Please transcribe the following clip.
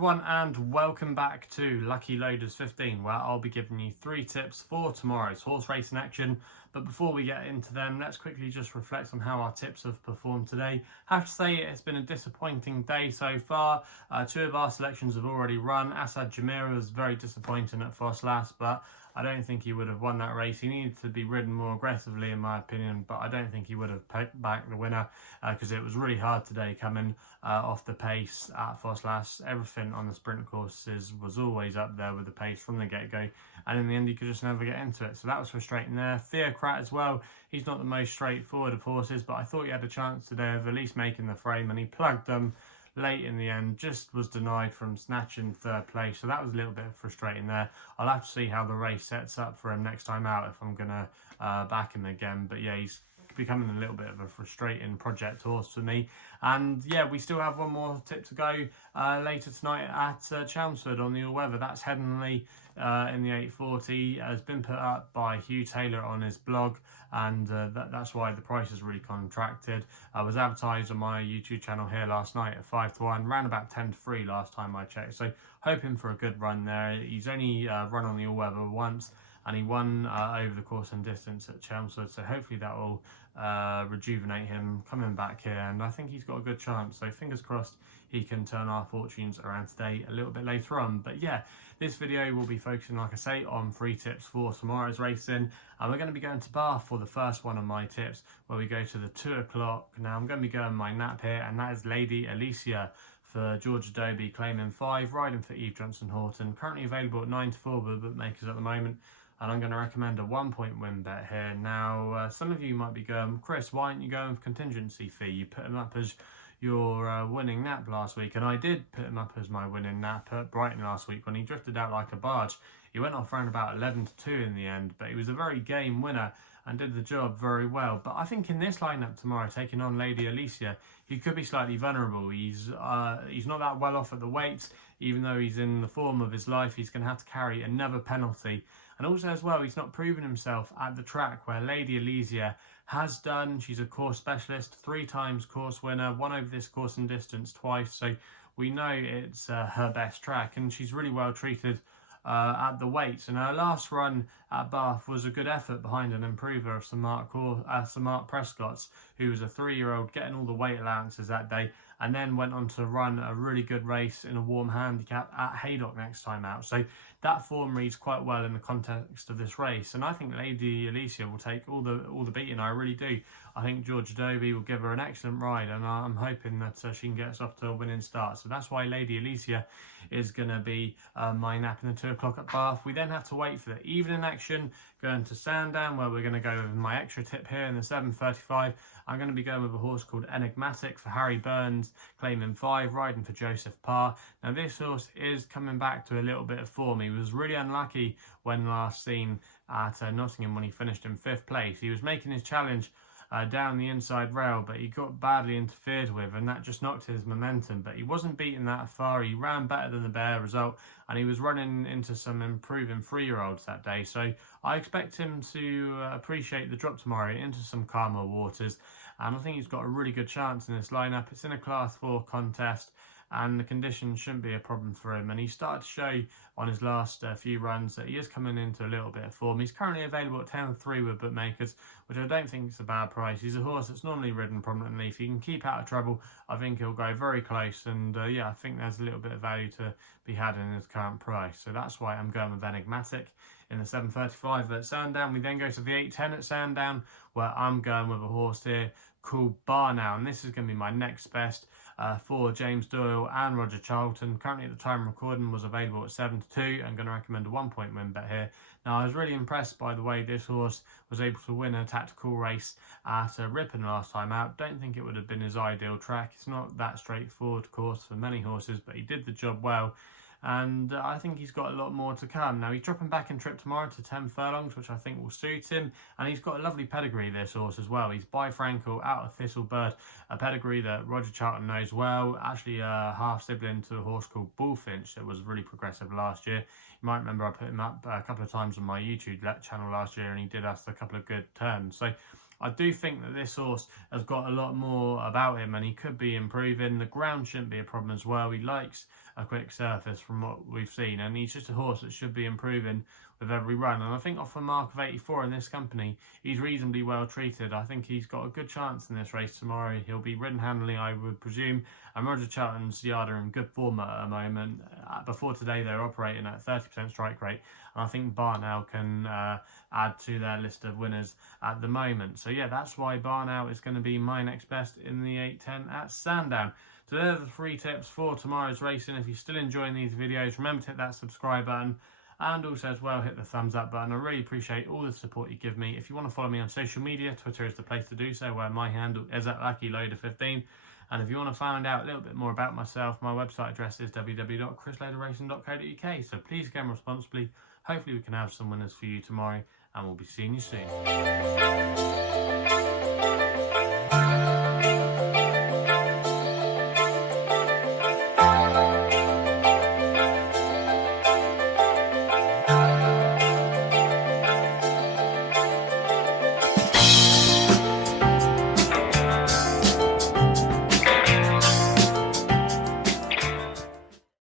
everyone, and welcome back to Lucky Loaders 15, where I'll be giving you 3 tips for tomorrow's horse racing action. But before we get into them, let's quickly just reflect on how our tips have performed today. I have to say it's been a disappointing day so far. 2 of our selections have already run. Asad Jamira was very disappointing at Foss last, but I don't think he would have won that race. He needed to be ridden more aggressively, in my opinion, but I don't think he would have picked back the winner because it was really hard today coming off the pace at Foss last. Everything on the sprint courses was always up there with the pace from the get-go, and in the end he could just never get into it. So that was frustrating there. Theocrat as well, he's not the most straightforward of horses, but I thought he had a chance today of at least making the frame, and he plugged them late in the end, just was denied from snatching 3rd place, so that was a little bit frustrating there. I'll have to see how the race sets up for him next time out if I'm gonna back him again, but yeah, he's becoming a little bit of a frustrating project horse for me. And yeah, we still have one more tip to go later tonight at Chelmsford on the all-weather. That's Headingley in the 840, has been put up by Hugh Taylor on his blog, and that's why the price has really contracted. I was advertised on my YouTube channel here last night at 5-1, ran about 10-3 last time I checked, so hoping for a good run there. He's only run on the all-weather once, and he won over the course and distance at Chelmsford, so hopefully that will rejuvenate him coming back here, and I think he's got a good chance, so fingers crossed he can turn our fortunes around today a little bit later on. But yeah, this video will be focusing, like I say, on 3 tips for tomorrow's racing, and we're going to be going to Bath for the first one of my tips, where we go to the 2 o'clock. Now I'm going to be going my nap here, and that is Lady Elysia for George Adobe, claiming 5, riding for Eve Johnson Horton, currently available at 9-4 with bookmakers at the moment. And I'm going to recommend a 1-point win bet here. Now, some of you might be going, Chris, why aren't you going for contingency fee? You put him up as your winning nap last week. And I did put him up as my winning nap at Brighton last week when he drifted out like a barge. He went off around about 11-2 in the end, but he was a very game winner and did the job very well. But I think in this lineup tomorrow, taking on Lady Elysia, he could be slightly vulnerable. He's not that well off at the weights. Even though he's in the form of his life, he's going to have to carry another penalty. And also as well, he's not proven himself at the track where Lady Elysia has done. She's a course specialist, 3 times course winner, won over this course and distance twice. So we know it's her best track, and she's really well treated at the weights. And her last run at Bath was a good effort behind an improver of Sir Mark Prescott's, who was a 3-year-old getting all the weight allowances that day, and then went on to run a really good race in a warm handicap at Haydock next time out. So that form reads quite well in the context of this race, and I think Lady Elysia will take all the beating. I really do. I think George Adobe will give her an excellent ride, and I'm hoping that she can get us off to a winning start. So that's why Lady Elysia is going to be my nap in the 2 o'clock at Bath. We then have to wait for the evening action, going to Sandown, where we're going to go with my extra tip here in the 7:35. I'm going to be going with a horse called Enigmatic for Harry Burns, claiming 5, riding for Joseph Parr. Now this horse is coming back to a little bit of form. He was really unlucky when last seen at Nottingham when he finished in 5th place. He was making his challenge down the inside rail, but he got badly interfered with, and that just knocked his momentum. But he wasn't beaten that far. He ran better than the bare result, and he was running into some improving 3-year-olds that day. So I expect him to appreciate the drop tomorrow into some calmer waters, and I think he's got a really good chance in this lineup. It's in a Class 4 contest, and the conditions shouldn't be a problem for him. And he started to show on his last few runs that he is coming into a little bit of form. He's currently available at 10-3 with bookmakers, which I don't think is a bad price. He's a horse that's normally ridden prominently. If he can keep out of trouble, I think he'll go very close. And yeah, I think there's a little bit of value to be had in his current price. So that's why I'm going with Enigmatic in the 7:35 at Sandown. We then go to the 8:10 at Sandown, where I'm going with a horse here called Bar Now, and this is going to be my next best for James Doyle and Roger Charlton. Currently at the time of recording was available at 7-2. I'm going to recommend a 1-point win bet here. Now I was really impressed by the way this horse was able to win a tactical race at Ripon last time out. Don't think it would have been his ideal track. It's not that straightforward course for many horses, but he did the job well. And I think he's got a lot more to come. Now he's dropping back in trip tomorrow to 10 furlongs, which I think will suit him, and he's got a lovely pedigree, this horse, as well. He's by Frankel out of Thistlebird, a pedigree that Roger Charlton knows well, actually a half sibling to a horse called Bullfinch that was really progressive last year. You might remember I put him up a couple of times on my YouTube channel last year, and he did us a couple of good turns. So I do think that this horse has got a lot more about him, and he could be improving. The ground shouldn't be a problem as well. He likes a quick surface from what we've seen, and he's just a horse that should be improving with every run. And I think off a mark of 84 in this company, he's reasonably well treated. I think he's got a good chance in this race tomorrow. He'll be ridden handily, I would presume, and Roger Charlton's yard are in good form at the moment. Before today, they're operating at 30% strike rate, and I think Barnow can add to their list of winners at the moment. So yeah, that's why Barnow is going to be my next best in the 8:10 at Sandown. So there are the 3 tips for tomorrow's racing. If you're still enjoying these videos, remember to hit that subscribe button, and also as well hit the thumbs up button. I really appreciate all the support you give me. If you want to follow me on social media, Twitter is the place to do so, where my handle is at LuckyLoader15. And if you want to find out a little bit more about myself, my website address is www.chrisloaderracing.co.uk. So please game responsibly. Hopefully we can have some winners for you tomorrow, and we'll be seeing you soon.